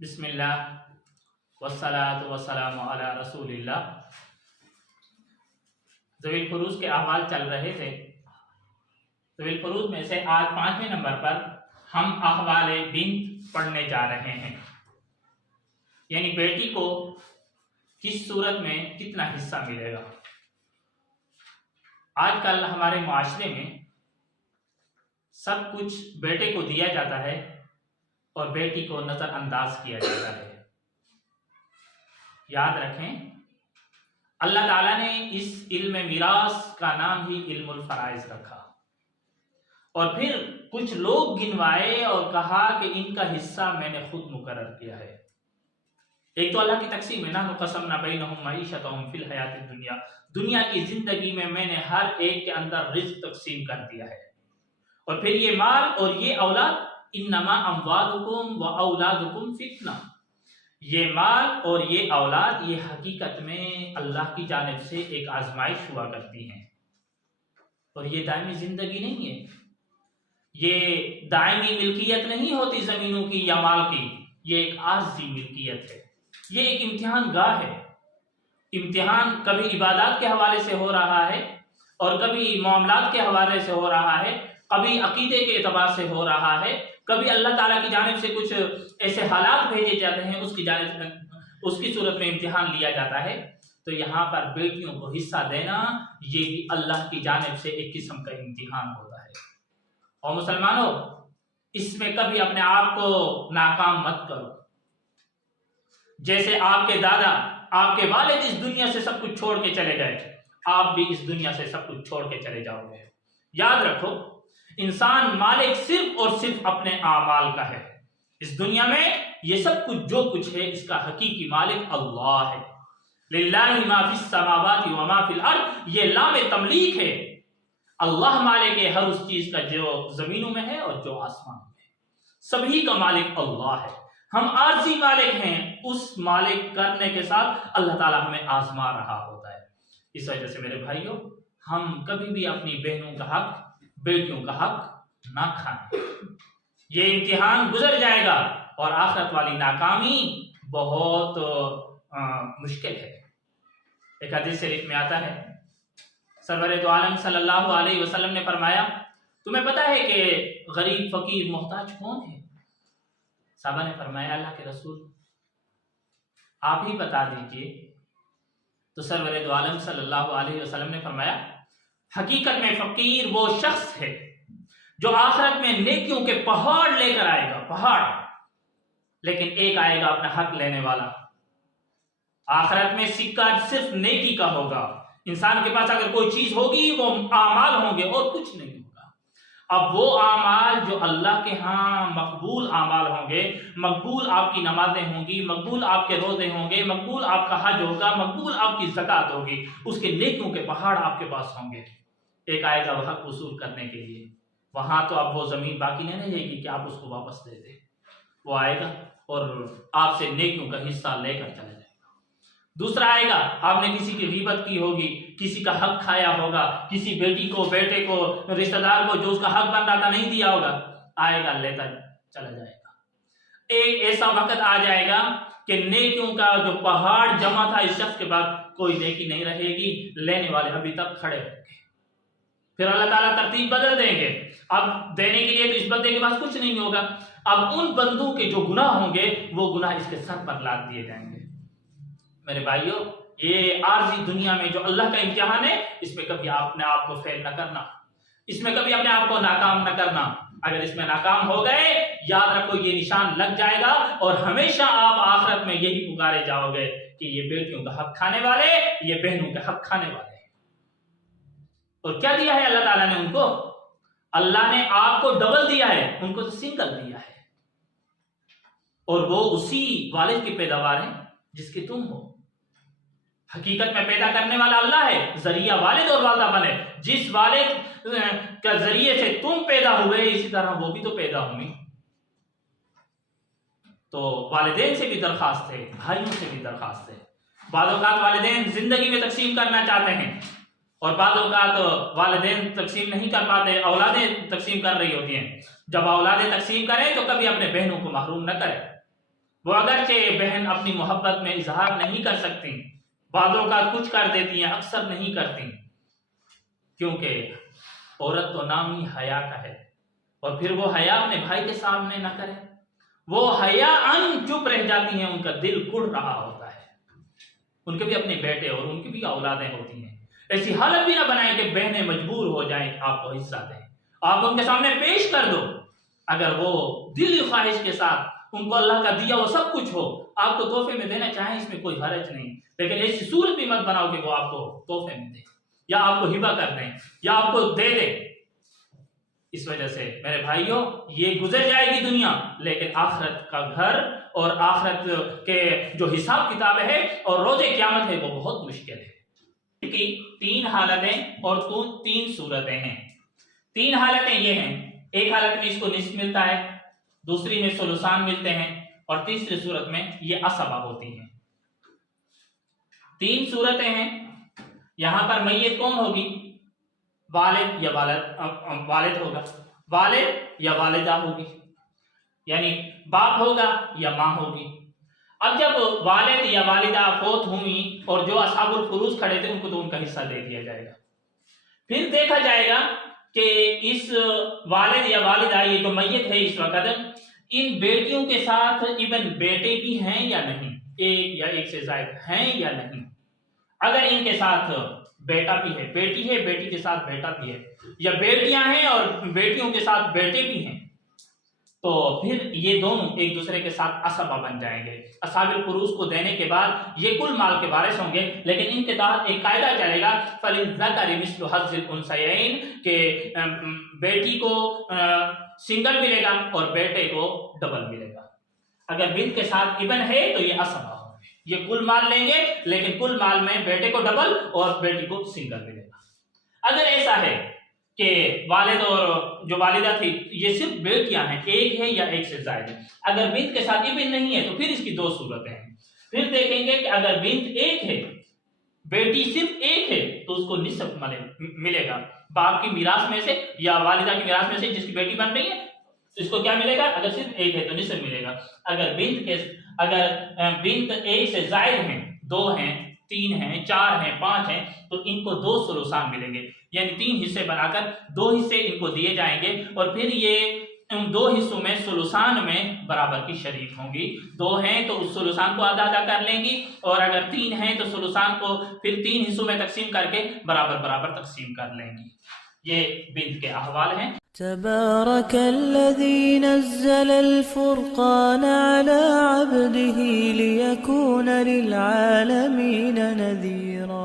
بسم اللہ والصلاۃ والسلام علی رسول اللہ۔ ذوی الفروض کے احوال چل رہے تھے۔ ذوی الفروض میں سے آج 5ویں نمبر پر ہم احوال بنت پڑھنے جا رہے ہیں، یعنی بیٹی کو کس صورت میں کتنا حصہ ملے گا۔ آج کل ہمارے معاشرے میں سب کچھ بیٹے کو دیا جاتا ہے اور بیٹی کو نظر انداز کیا جاتا ہے۔ یاد رکھیں، اللہ تعالیٰ نے اس علم میراث کا نام ہی علم الفرائض رکھا، اور پھر کچھ لوگ گنوائے اور کہا کہ ان کا حصہ میں نے خود مقرر کیا ہے۔ ایک تو اللہ کی تقسیم ہے، نحن قسمنا بینہم معیشتہم فی الحیات الدنیا، دنیا کی زندگی میں نے ہر ایک کے اندر رزق تقسیم کر دیا ہے، اور پھر یہ مال اور یہ اولاد، انما اموالکم و اولادکم فتنہ، یہ مال اور یہ اولاد یہ حقیقت میں اللہ کی جانب سے ایک آزمائش ہوا کرتی ہیں، اور یہ دائمی زندگی نہیں ہے، یہ دائمی ملکیت نہیں ہوتی زمینوں کی یا مال کی، یہ ایک عارضی ملکیت ہے، یہ ایک امتحان گاہ ہے۔ امتحان کبھی عبادات کے حوالے سے ہو رہا ہے اور کبھی معاملات کے حوالے سے ہو رہا ہے، کبھی عقیدے کے اعتبار سے ہو رہا ہے، کبھی اللہ تعالیٰ کی جانب سے کچھ ایسے حالات بھیجے جاتے ہیں، اس کی صورت میں امتحان لیا جاتا ہے۔ تو یہاں پر بیٹیوں کو حصہ دینا یہ بھی اللہ کی جانب سے ایک قسم کا امتحان ہوتا ہے۔ اور مسلمانوں، اس میں کبھی اپنے آپ کو ناکام مت کرو۔ جیسے آپ کے دادا، آپ کے والد اس دنیا سے سب کچھ چھوڑ کے چلے گئے، آپ بھی اس دنیا سے سب کچھ چھوڑ کے چلے جاؤ گے۔ یاد رکھو، انسان مالک صرف اور صرف اپنے اعمال کا ہے۔ اس دنیا میں یہ سب کچھ جو کچھ ہے، اس کا حقیقی مالک اللہ ہے۔ للہ ما فی السماوات و ما فی الارض، یہ لام تملیک ہے۔ اللہ مالک ہے ہر اس چیز کا جو زمینوں میں ہے اور جو آسمان میں ہے، سبھی کا مالک اللہ ہے۔ ہم عارضی مالک ہیں، اس مالک کرنے کے ساتھ اللہ تعالیٰ ہمیں آزما رہا ہوتا ہے۔ اس وجہ سے میرے بھائیوں، ہم کبھی بھی اپنی بہنوں کا حق، بیٹیوں کا حق نہ کھائیں۔ یہ امتحان گزر جائے گا اور آخرت والی ناکامی بہت مشکل ہے۔ ایک حدیث شریف میں آتا ہے، سرور دو عالم صلی اللہ علیہ وسلم نے فرمایا، تمہیں پتہ ہے کہ غریب، فقیر، محتاج کون ہے؟ صحابہ نے فرمایا، اللہ کے رسول آپ ہی بتا دیجئے۔ تو سرور دو عالم صلی اللہ علیہ وسلم نے فرمایا، حقیقت میں فقیر وہ شخص ہے جو آخرت میں نیکیوں کے پہاڑ لے کر آئے گا، پہاڑ، لیکن ایک آئے گا اپنا حق لینے والا۔ آخرت میں سکہ صرف نیکی کا ہوگا۔ انسان کے پاس اگر کوئی چیز ہوگی وہ اعمال ہوں گے اور کچھ نہیں ہوگا۔ اب وہ اعمال جو اللہ کے ہاں مقبول اعمال ہوں گے، مقبول آپ کی نمازیں ہوں گی، مقبول آپ کے روزے ہوں گے، مقبول آپ کا حج ہوگا، مقبول آپ کی زکوٰۃ ہوگی، اس کے نیکیوں کے پہاڑ آپ کے پاس ہوں گے۔ ایک آئے گا وہ حق وصول کرنے کے لیے، وہاں تو اب وہ زمین باقی نہیں رہے گی کہ آپ اس کو واپس دے دیں۔ وہ آئے گا اور آپ سے نیکیوں کا حصہ لے کر چلا جائے گا۔ دوسرا آئے گا، آپ نے کسی کی غیبت کی ہوگی، کسی کا حق کھایا ہوگا، کسی بیٹی کو، بیٹے کو، رشتہ دار کو جو اس کا حق بن رہا تھا نہیں دیا ہوگا، آئے گا لیتا چلا جائے گا۔ ایک ایسا وقت آ جائے گا کہ نیکیوں کا جو پہاڑ جمع تھا اس شخص کے بعد کوئی نیکی نہیں رہے گی، لینے والے ابھی تک کھڑے ہوں گے۔ پھر اللہ تعالیٰ ترتیب بدل دیں گے، اب دینے کے لیے تو اس بندے کے پاس کچھ نہیں ہوگا، اب ان بندوں کے جو گناہ ہوں گے وہ گناہ اس کے سر پر لاد دیے جائیں گے۔ میرے بھائیوں، یہ عارضی دنیا میں جو اللہ کا امتحان ہے، اس میں کبھی اپنے آپ کو فیل نہ کرنا، اس میں کبھی اپنے آپ کو ناکام نہ کرنا۔ اگر اس میں ناکام ہو گئے، یاد رکھو یہ نشان لگ جائے گا اور ہمیشہ آپ آخرت میں یہی پکارے جاؤ گے کہ یہ بیٹیوں کا حق کھانے والے، یہ بہنوں کا حق کھانے والے۔ اور کیا دیا ہے اللہ تعالیٰ نے ان کو؟ اللہ نے آپ کو ڈبل دیا ہے، ان کو تو سنگل دیا ہے، اور وہ اسی والد کی پیداوار ہیں جس کی تم ہو۔ حقیقت میں پیدا کرنے والا اللہ ہے، ذریعہ والد اور والدہ بنے۔ جس والد کے ذریعے سے تم پیدا ہوئے، اسی طرح وہ بھی تو پیدا ہوئی۔ تو والدین سے بھی درخواست ہے، بھائیوں سے بھی درخواست ہے۔ بعض اوقات والدین زندگی میں تقسیم کرنا چاہتے ہیں اور بعض اوقات والدین تقسیم نہیں کر پاتے، اولادیں تقسیم کر رہی ہوتی ہیں۔ جب اولادیں تقسیم کریں تو کبھی اپنے بہنوں کو محروم نہ کریں۔ وہ اگرچہ بہن اپنی محبت میں اظہار نہیں کر سکتی، بعض اوقات کچھ کر دیتی ہیں، اکثر نہیں کرتی، کیونکہ عورت تو نام ہی حیا کا ہے، اور پھر وہ حیا اپنے بھائی کے سامنے نہ کرے، وہ حیا ان چپ رہ جاتی ہیں، ان کا دل کڑ رہا ہوتا ہے، ان کے بھی اپنے بیٹے اور ان کی بھی اولادیں ہوتی ہیں، ایسی حالت بھی نہ بنائیں کہ بہنیں مجبور ہو جائیں کہ آپ کو حصہ دیں، آپ ان کے سامنے پیش کر دو، اگر وہ دلی خواہش کے ساتھ ان کو اللہ کا دیا وہ سب کچھ ہو، آپ کو تحفے میں دینا چاہیں، اس میں کوئی حرج نہیں، لیکن ایسی صورت بھی مت بناؤ کہ وہ آپ کو تحفے میں دیں یا آپ کو ہبہ کر دیں یا آپ کو دے دیں۔ اس وجہ سے میرے بھائیوں، یہ گزر جائے گی دنیا، لیکن آخرت کا گھر اور آخرت کے جو حساب کتاب ہے اور روز قیامت ہے وہ بہت مشکل ہے، کہ 3 حالتیں اور 3 صورتیں ہیں۔ 3 حالتیں یہ ہیں، ایک حالت میں اس کو نصف ملتا ہے، دوسری میں ثلثان ملتے ہیں، اور تیسری صورت میں یہ عصبہ ہوتی ہیں۔ 3 صورتیں ہیں۔ یہاں پر میت کون ہوگی؟ والد یا والد ہوگا، والد یا والدہ ہوگی، یعنی باپ ہوگا یا ماں ہوگی۔ اب جب والد یا والدہ فوت ہوئی اور جو اصحاب الفروض کھڑے تھے ان کو تو ان کا حصہ دے دیا جائے گا، پھر دیکھا جائے گا کہ اس والد یا والدہ، یہ جو میت ہے اس وقت، ان بیٹیوں کے ساتھ ایون بیٹے بھی ہیں یا نہیں، ایک یا ایک سے زائد ہیں یا نہیں۔ اگر ان کے ساتھ بیٹا بھی ہے، بیٹی ہے، بیٹی کے ساتھ بیٹا بھی ہے، یا بیٹیاں ہیں اور بیٹیوں کے ساتھ بیٹے بھی ہیں، تو پھر یہ دونوں ایک دوسرے کے ساتھ عصبہ بن جائیں گے۔ اصحاب الفروض کو دینے کے بعد یہ کل مال کے وارث ہوں گے، لیکن ان کے تحت ایک قاعدہ چلے گا، فَلِلذَّكَرِ مِثْلُ حَظِّ الْأُنثَيَيْنِ، کہ بیٹی کو سنگل ملے گا اور بیٹے کو ڈبل ملے گا۔ اگر بنت کے ساتھ ابن ہے تو یہ عصبہ ہوں گے، یہ کل مال لیں گے، لیکن کل مال میں بیٹے کو ڈبل اور بیٹی کو سنگل ملے گا۔ اگر ایسا ہے کہ والد اور جو والدہ تھی یہ صرف بیٹیاں ہیں، ایک ہے یا ایک سے زائد ہے، اگر بنت کے ساتھ ابن نہیں ہے تو پھر اس کی 2 صورتیں ہیں۔ پھر دیکھیں گے کہ اگر بنت ایک ہے، بیٹی صرف ایک ہے، تو اس کو نصف ملے گا باپ کی میراث میں سے یا والدہ کی میراث میں سے، جس کی بیٹی بن رہی ہے اس کو کیا ملے گا؟ اگر صرف ایک ہے تو نصف ملے گا۔ اگر بنت ایک سے زائد ہیں، 2 ہیں، 3 ہیں، 4 ہیں، 5 ہیں، تو ان کو 2 ثلثان ملیں گے، یعنی 3 حصے بنا کر 2 حصے ان کو دیے جائیں گے، اور پھر یہ ان 2 حصوں میں ثلثان میں برابر کی شریک ہوں گی۔ 2 ہیں تو اس ثلثان کو آدھا کر لیں گی، اور اگر 3 ہیں تو ثلثان کو پھر 3 حصوں میں تقسیم کر کے برابر تقسیم کر لیں گی۔ یہ بنت کے احوال ہیں۔ تبارك الذي نزل الفرقان على عبده ليكون للعالمين نذيرا